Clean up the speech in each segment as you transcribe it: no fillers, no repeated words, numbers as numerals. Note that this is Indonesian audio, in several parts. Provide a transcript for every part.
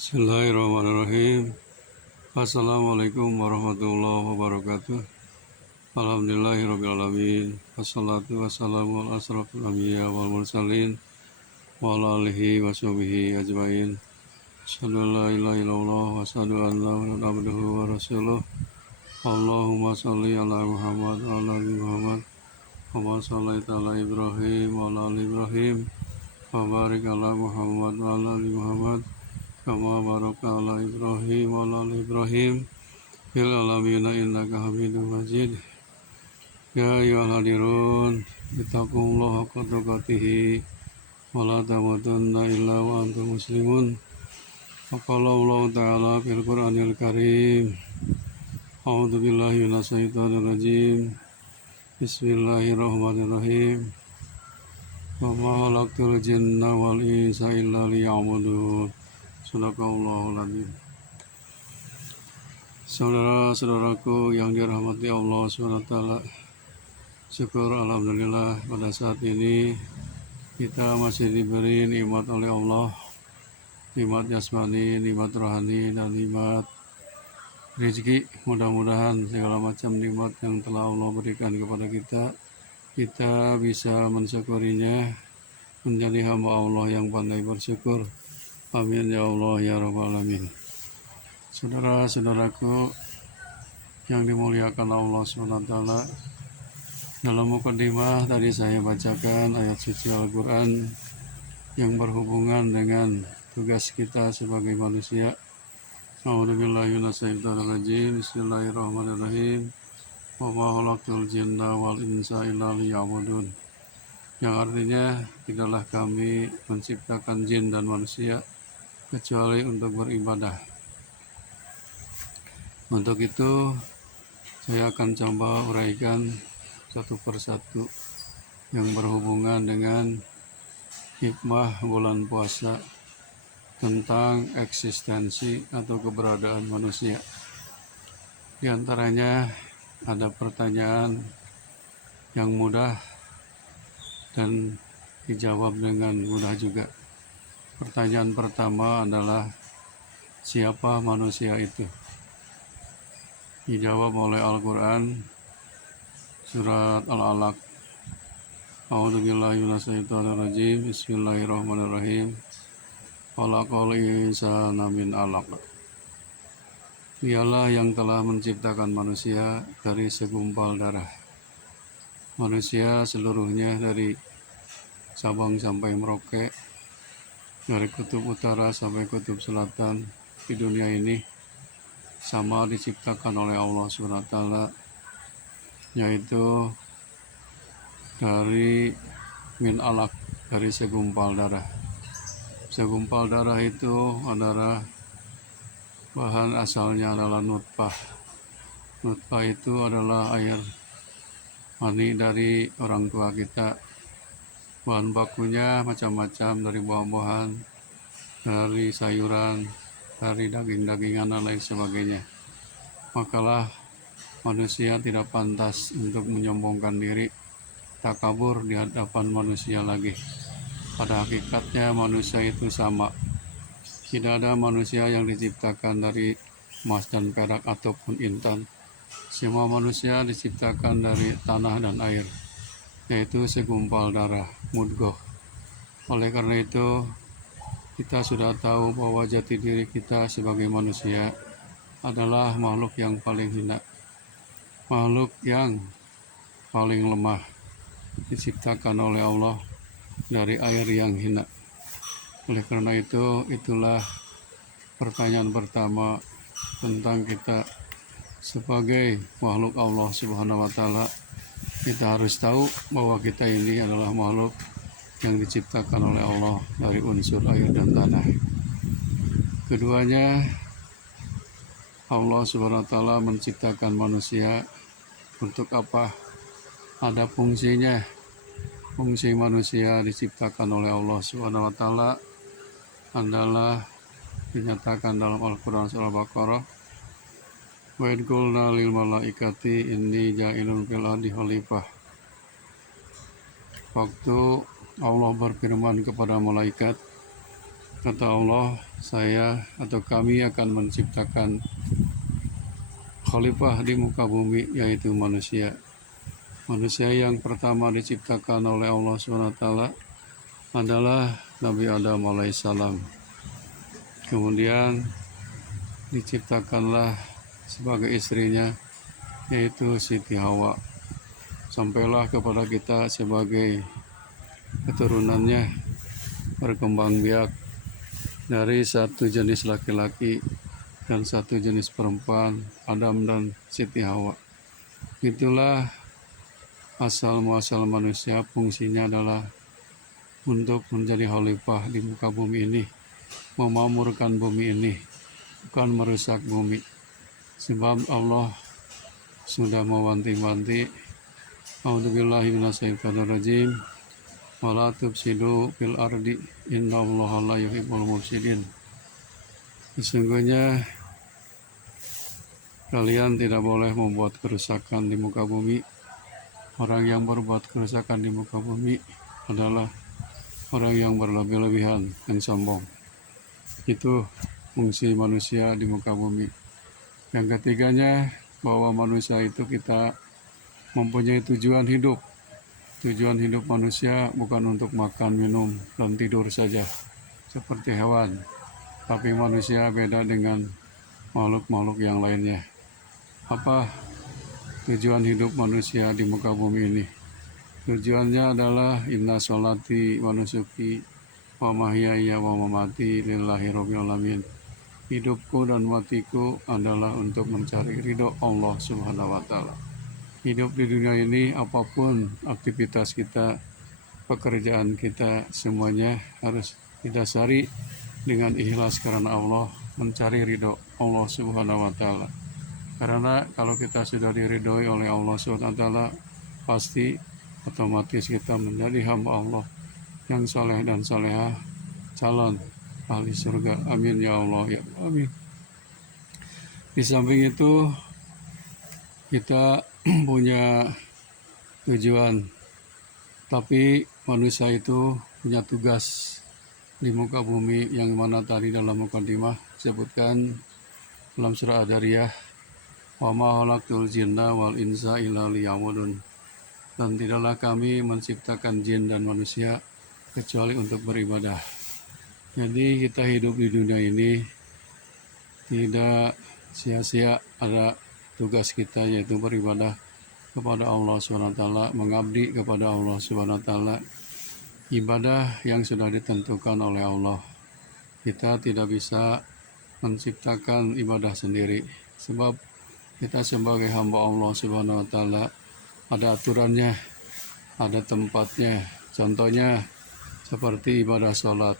Bismillahirrahmanirrahim. Assalamualaikum warahmatullahi wabarakatuh. Alhamdulillahirrabbilalamin. Wassalatu wassalamu ala asrafil anbiya wal mursalin wa ala alihi wa sahbihi ajmain. Asyhadu an la ilaha illallah wa asyhadu anna Muhammadan abduhu wa rasuluh. Allahumma shalli ala Muhammad wa ala ali Muhammad. Wa shallaita ala Ibrahim wa ala ali Ibrahim. Wa barik ala Muhammad wa ala ali Muhammad. Kama baraka ala Ibrahim wa ala ali Ibrahim fil alamin innaka Hamidum Majid. Ya ayyuhal hadirun ittaqullaha haqqa tuqatih wa la tamutunna illa wa antum muslimun. Qala Allah ta'ala fil Qur'anil Karim. A'udzu billahi minasy syaithanir rajim. Bismillahirrahmanirrahim. Wa ma khalaqtul jinna wal insa illa liya'budun. Sadaqallahul adzim. Saudara-saudaraku yang dirahmati Allah SWT, syukur alhamdulillah pada saat ini kita masih diberi nikmat oleh Allah, nikmat jasmani, nikmat rohani, dan nikmat rezeki. Mudah-mudahan segala macam nikmat yang telah Allah berikan kepada kita bisa mensyukurinya, menjadi hamba Allah yang pandai bersyukur. Amin ya Allah ya Rabbal Alamin. Saudara-saudaraku yang dimuliakan Allah SWT, dalam mukadimah tadi saya bacakan ayat suci Al-Quran yang berhubungan dengan tugas kita sebagai manusia. A'udzubillahi minasyaitonir rajim. Bismillahirrahmanirrahim. Wa ma khalaqtul jinna wal insa illa liya'budun. Yang artinya, tidaklah kami menciptakan jin dan manusia kecuali untuk beribadah. Untuk itu, saya akan coba uraikan satu persatu yang berhubungan dengan hikmah bulan puasa tentang eksistensi atau keberadaan manusia. Di antaranya ada pertanyaan yang mudah dan dijawab dengan mudah juga. Pertanyaan pertama adalah, siapa manusia itu? Dijawab oleh Al-Quran, surat Al-Alaq. A'udzubillahi minasyaitonir rajim. Bismillahirrahmanirrahim. Khalaqal insana min 'alaq. Dialah yang telah menciptakan manusia dari segumpal darah. Manusia seluruhnya dari Sabang sampai Merauke, dari kutub utara sampai kutub selatan di dunia ini sama diciptakan oleh Allah SWT, yaitu dari min alaq, dari segumpal darah. Segumpal darah itu adalah bahan asalnya adalah nutfah. Nutfah itu adalah air mani dari orang tua kita. Bahan bakunya macam-macam, dari buah-buahan, dari sayuran, dari daging-dagingan dan lain sebagainya. Makalah manusia tidak pantas untuk menyombongkan diri, takabur di hadapan manusia lagi. Pada hakikatnya manusia itu sama. Tidak ada manusia yang diciptakan dari emas dan perak ataupun intan. Semua manusia diciptakan dari tanah dan air, yaitu segumpal darah, mudghah. Oleh karena itu, kita sudah tahu bahwa jati diri kita sebagai manusia adalah makhluk yang paling hina, makhluk yang paling lemah, diciptakan oleh Allah dari air yang hina. Oleh karena itu, itulah pertanyaan pertama tentang kita sebagai makhluk Allah Subhanahu wa Ta'ala. Kita harus tahu bahwa kita ini adalah makhluk yang diciptakan oleh Allah dari unsur air dan tanah. Keduanya, Allah Subhanahu wa Ta'ala menciptakan manusia untuk apa? Ada fungsinya. Fungsi manusia diciptakan oleh Allah Subhanahu wa Ta'ala adalah dinyatakan dalam Al-Quran surah Al-Baqarah. Wa idh qulna lil malaikati inni ja'ilun fil ardi khalifah. Waktu Allah berfirman kepada malaikat, Kata Allah, saya atau kami akan menciptakan khalifah di muka bumi, yaitu manusia. Manusia yang pertama diciptakan oleh Allah SWT adalah Nabi Adam alaihissalam. Kemudian diciptakanlah sebagai istrinya, yaitu Siti Hawa. Sampailah kepada kita sebagai keturunannya, berkembang biak dari satu jenis laki-laki dan satu jenis perempuan, Adam dan Siti Hawa. Itulah asal muasal manusia, fungsinya adalah untuk menjadi khalifah di muka bumi ini, memakmurkan bumi ini, bukan merusak bumi. Sebab Allah sudah mewanti-wanti, a'udzubillahi minasyaitonirrajim, wala tufsidu fil ardi innallaha la yuhibbul mufsidin. Sesungguhnya kalian tidak boleh membuat kerusakan di muka bumi. Orang yang berbuat kerusakan di muka bumi adalah orang yang berlebih-lebihan, yang sombong. Itu fungsi manusia di muka bumi. Yang ketiganya, bahwa manusia itu kita mempunyai tujuan hidup. Tujuan hidup manusia bukan untuk makan, minum, dan tidur saja seperti hewan. Tapi manusia beda dengan makhluk-makhluk yang lainnya. Apa tujuan hidup manusia di muka bumi ini? Tujuannya adalah inna sholati wa nusuki wa mahyaya wa mamati lillahi rabbil alamin. Hidupku dan matiku adalah untuk mencari ridho Allah Subhanahu wa Ta'ala. Hidup di dunia ini, apapun aktivitas kita, pekerjaan kita, semuanya harus didasari dengan ikhlas karena Allah, mencari ridho Allah Subhanahu wa Ta'ala. Karena kalau kita sudah diridhoi oleh Allah Subhanahu wa Ta'ala, pasti otomatis kita menjadi hamba Allah yang saleh dan salehah, calon ahli surga. Amin ya Allah ya amin. Di samping itu kita punya tujuan, tapi manusia itu punya tugas di muka bumi, yang mana tadi dalam mukadimah disebutkan dalam surah Ad-Dariyah, wa ma khalaqtul jinna wal insa illa liya'budun. Dan tidaklah kami menciptakan jin dan manusia kecuali untuk beribadah. Jadi kita hidup di dunia ini tidak sia-sia, ada tugas kita yaitu beribadah kepada Allah SWT, mengabdi kepada Allah SWT, ibadah yang sudah ditentukan oleh Allah. Kita tidak bisa menciptakan ibadah sendiri, sebab kita sebagai hamba Allah Subhanahu wa Ta'ala ada aturannya, ada tempatnya. Contohnya seperti ibadah sholat.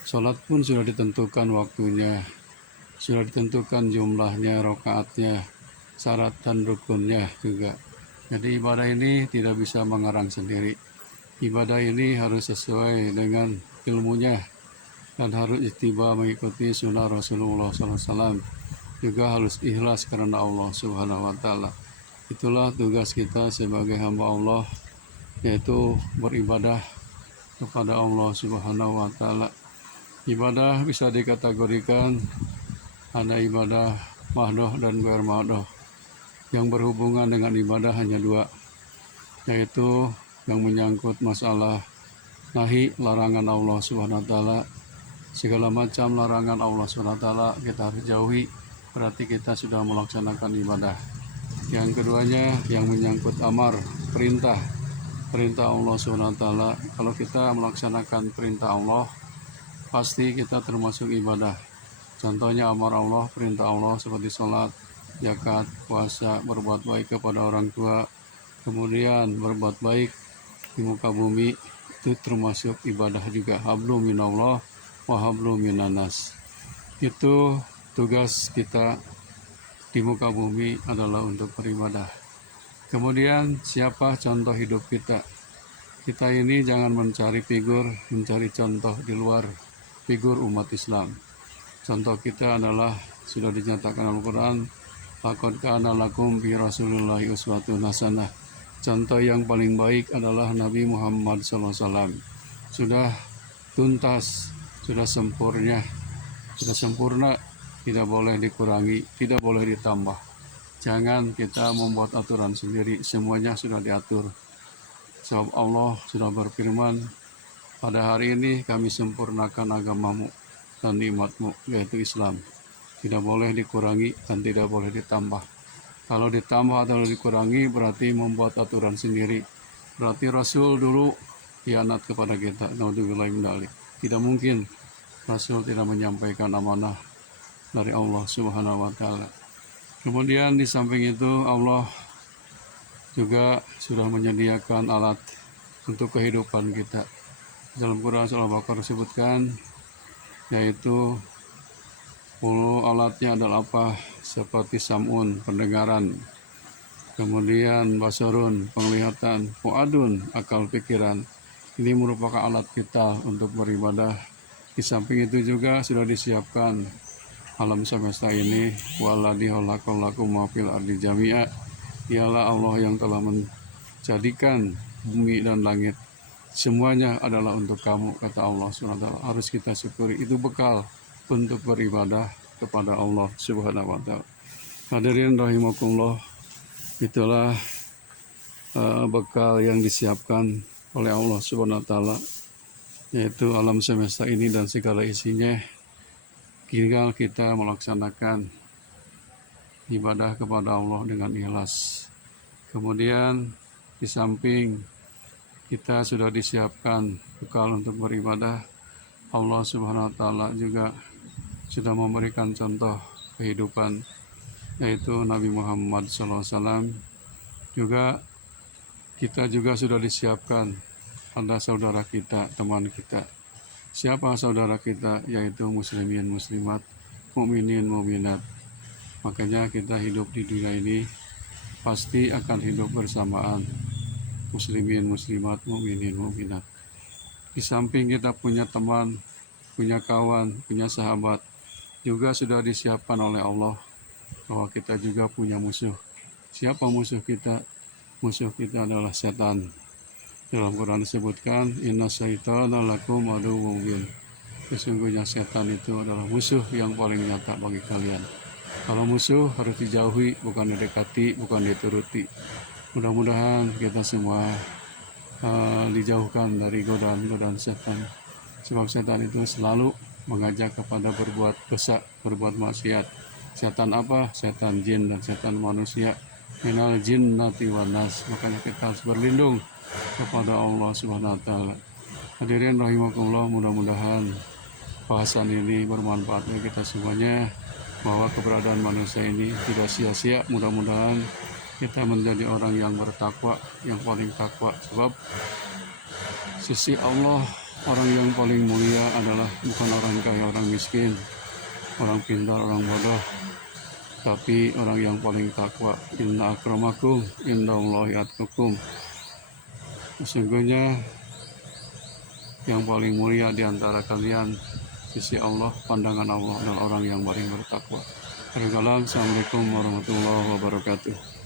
Sholat pun sudah ditentukan waktunya, sudah ditentukan jumlahnya, rakaatnya, syarat dan rukunnya juga. Jadi ibadah ini tidak bisa mengarang sendiri. Ibadah ini harus sesuai dengan ilmunya dan harus ittiba, mengikuti sunnah Rasulullah SAW. Juga harus ikhlas karena Allah Subhanahu wa Ta'ala. Itulah tugas kita sebagai hamba Allah, yaitu beribadah kepada Allah Subhanahu wa Ta'ala. Ibadah bisa dikategorikan ada ibadah mahdoh dan ghair mahdoh. Yang berhubungan dengan ibadah hanya dua, yaitu yang menyangkut masalah nahi, larangan Allah Subhanahu wa Ta'ala. Segala macam larangan Allah Subhanahu wa Ta'ala kita harus jauhi, berarti kita sudah melaksanakan ibadah. Yang keduanya yang menyangkut amar, perintah Allah Subhanahu wa Ta'ala. Kalau kita melaksanakan perintah Allah, pasti kita termasuk ibadah. Contohnya amar Allah, perintah Allah seperti sholat, zakat, puasa, berbuat baik kepada orang tua, kemudian berbuat baik di muka bumi, itu termasuk ibadah juga. Hablu minallah wa hablu minanas. Itu tugas kita di muka bumi adalah untuk beribadah. Kemudian siapa contoh hidup kita? Kita ini jangan mencari figur, mencari contoh di luar figur umat Islam. Contoh kita adalah sudah dinyatakan Al-Quran, laqad kana lakum fi Rasulillahi uswatun hasanah. Contoh yang paling baik adalah Nabi Muhammad SAW. Sudah tuntas, sudah sempurna, tidak boleh dikurangi, tidak boleh ditambah. Jangan kita membuat aturan sendiri, semuanya sudah diatur. Sebab Allah sudah berfirman, pada hari ini kami sempurnakan agamamu dan nikmatmu, yaitu Islam. Tidak boleh dikurangi dan tidak boleh ditambah. Kalau ditambah atau dikurangi berarti membuat aturan sendiri. Berarti Rasul dulu khianat kepada kita. Naudzubillahi min dzalik. Tidak mungkin Rasul tidak menyampaikan amanah dari Allah Subhanahu wa taala. Kemudian di samping itu Allah juga sudah menyediakan alat untuk kehidupan kita. Dalam Quran surah Al-Baqarah disebutkan, yaitu alatnya adalah apa? Seperti samun, pendengaran, kemudian basarun, penglihatan, fuadun, akal pikiran. Ini merupakan alat kita untuk beribadah. Di samping itu juga sudah disiapkan alam semesta ini, waladhi khalaqalakum ma fil ardi jami'a. Dialah Allah yang telah menjadikan bumi dan langit. Semuanya adalah untuk kamu, kata Allah SWT. Harus kita syukuri. Itu bekal untuk beribadah kepada Allah Subhanahu wa taala. Hadirin rahimakumullah, itulah bekal yang disiapkan oleh Allah Subhanahu wa taala, yaitu alam semesta ini dan segala isinya. Tinggal kita melaksanakan ibadah kepada Allah dengan ikhlas. Kemudian di samping kita sudah disiapkan bekal untuk beribadah, Allah Subhanahu wa taala juga sudah memberikan contoh kehidupan, yaitu Nabi Muhammad SAW. Juga kita juga sudah disiapkan, ada saudara kita, teman kita. Siapa saudara kita? Yaitu muslimin muslimat, mukminin mukminat. Makanya kita hidup di dunia ini pasti akan hidup bersamaan, muslimin muslimat, mukminin mukminat. Di samping kita punya teman, punya kawan, punya sahabat, juga sudah disiapkan oleh Allah bahwa kita juga punya musuh. Siapa musuh kita? Musuh kita adalah setan. Dalam Quran disebutkan, inna syaitana lakum aduwwun mubin. Sesungguhnya setan itu adalah musuh yang paling nyata bagi kalian. Kalau musuh harus dijauhi, bukan didekati, bukan dituruti. Mudah-mudahan kita semua dijauhkan dari godaan-godaan setan. Sebab setan itu selalu mengajak kepada berbuat dosa, berbuat maksiat. Setan apa? Setan jin dan setan manusia. Minal jinnati wan nas. Makanya kita harus berlindung kepada Allah Subhanahu wa taala. Hadirin rahimakumullah, mudah-mudahan bahasan ini bermanfaat bagi kita semuanya, bahwa keberadaan manusia ini tidak sia-sia. Mudah-mudahan kita menjadi orang yang bertakwa, yang paling takwa. Sebab sisi Allah, orang yang paling mulia adalah bukan orang kaya, orang miskin, orang pintar, orang bodoh, tapi orang yang paling takwa. Inna akramakum indallahi atqakum. Sesungguhnya yang paling mulia di antara kalian sisi Allah, pandangan Allah adalah orang yang paling bertakwa. Assalamualaikum warahmatullahi wabarakatuh.